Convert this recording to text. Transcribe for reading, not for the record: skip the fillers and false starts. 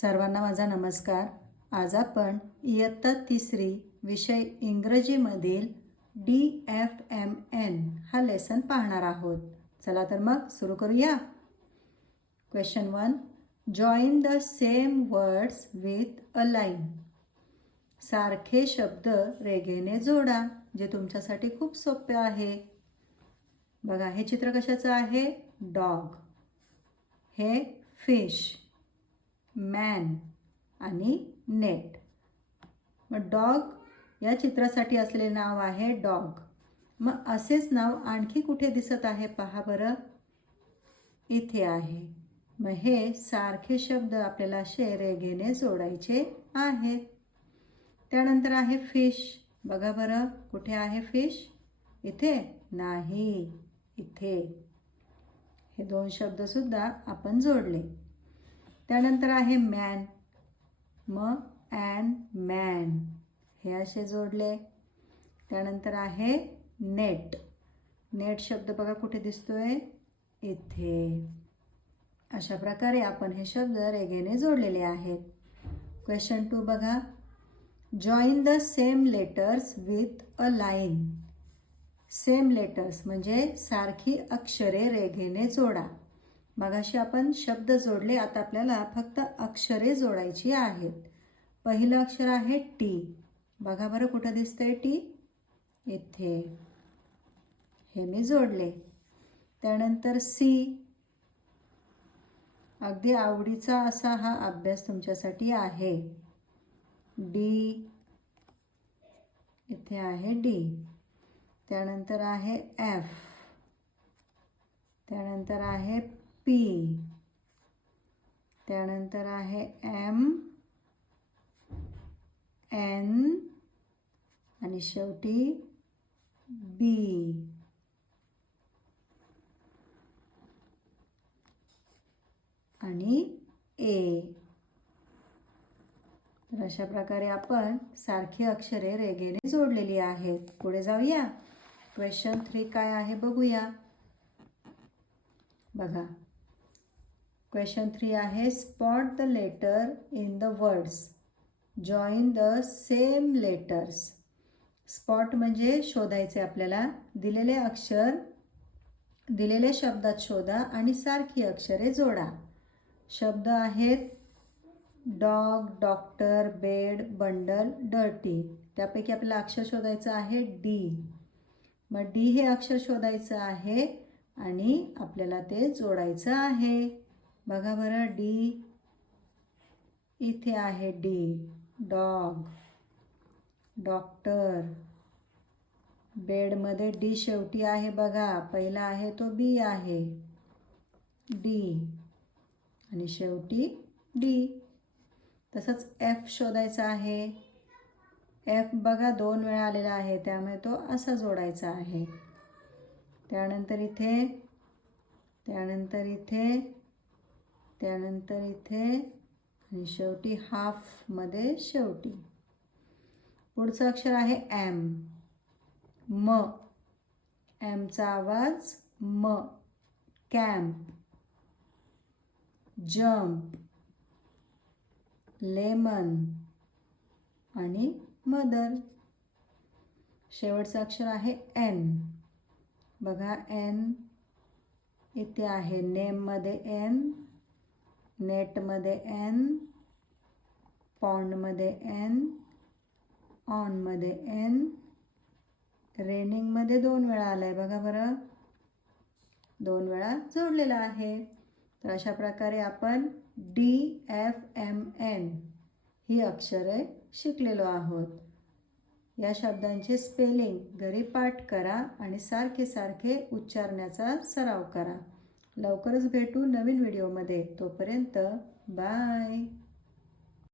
सर्वांना माझा नमस्कार. आज आपण इयत्ता 3री विषय इंग्रजीमधील DFMN हा लेसन पाहणार आहोत. चला तर मग सुरू करूया. Question 1. Join the same words with a line. सारखे शब्द रेघेने जोडा, जे तुमच्यासाठी खूप सोपे आहे. बघा, हे चित्र कशाचं आहे? डॉग. हे फिश, मॅन आणि नेट. मग डॉग या चित्रासाठी असलेले नाव आहे डॉग. मग असेच नाव आणखी कुठे दिसत आहे पहा बरं. इथे आहे. मग हे सारखे शब्द आपल्याला असे रेघेने जोडायचे आहेत. त्यानंतर आहे फिश. बघा बरं, कुठे आहे फिश? इथे नाही, इथे. हे दोन शब्द सुद्धा आपण जोडले. त्यानंतर आहे मॅन. मग अँड मॅन हे असे जोडले. त्यानंतर आहे नेट. नेट शब्द बघा कुठे दिसतोय? इथे. अशा प्रकारे आपण हे शब्द रेघेने जोडलेले आहेत. क्वेश्चन 2 बघा. Join the same letters with a line. Same letters म्हणजे सारखी अक्षरे रेघेने जोडा. मगाशी आपण शब्द जोडले, आता आपल्याला फक्त अक्षरे जोडायची आहेत. पहिलं अक्षर आहे टी. बघा बरं कुठं दिसतंय टी? इथे. हे मी जोडले. त्यानंतर सी. अगदी आवडीचा असा हा अभ्यास तुमच्यासाठी आहे. डी. इथे आहे डी. त्यानंतर आहे एफ. त्यानंतर आहे पी. त्यानंतर आहे एम, एन आणि शेवटी बी. आणि ए. तर अशा प्रकारे आपण सारखी अक्षरे रेघेने जोडलेली आहेत. पुढे जाऊया. क्वेश्चन 3 काय आहे बघूया. बघा, क्वेश्चन 3 आहे spot the letter in the words. Join the same letters. Spot म्हणजे शोधायचे आपल्याला. दिलेले अक्षर दिलेल्या शब्दात शोधा आणि सारखी अक्षरे जोडा. शब्द आहेत dog, doctor, bed, bundle, dirty. त्यापैकी आपल्याला अक्षर शोधायचं आहे डी. मग डी हे अक्षर शोधायचं आहे आणि आपल्याला ते जोडायचं आहे. बघा बरं, डी. इथे आहे डी. Dog, doctor. बेडमध्ये डी शेवटी आहे बघा. पहिला आहे तो बी आहे. डी आणि शेवटी डी. तसंच एफ शोधायचा आहे. एफ बघा 2 वेळा आलेला आहे, त्यामुळे तो असा जोडायचा आहे. त्यानंतर इथे, त्यानंतर इथे, त्यानंतर इथे आणि शेवटी हाफमध्ये शेवटी. पुढचं अक्षर आहे एम. म. एमचा आवाज म. कॅम्प, जम्प, लेमन आणि मदर. शेवटचं अक्षर आहे एन. बघा एन इथे आहे. नेममध्ये एन, नेटमध्ये एन, पॉन्डमध्ये एन, ऑनमध्ये एन, रेनिंगमध्ये 2 वेळा आलाय बघा बरं. 2 वेळा जोडलेला आहे. तर अशा प्रकारे आपण DFMN ही अक्षरे शिकलेलो आहोत. या शब्दांचे स्पेलिंग घरी पाठ करा आणि सारखे सारखे उच्चारण्याचा सराव करा. लवकरच भेटू नवीन व्हिडिओमध्ये. तोपर्यंत बाय.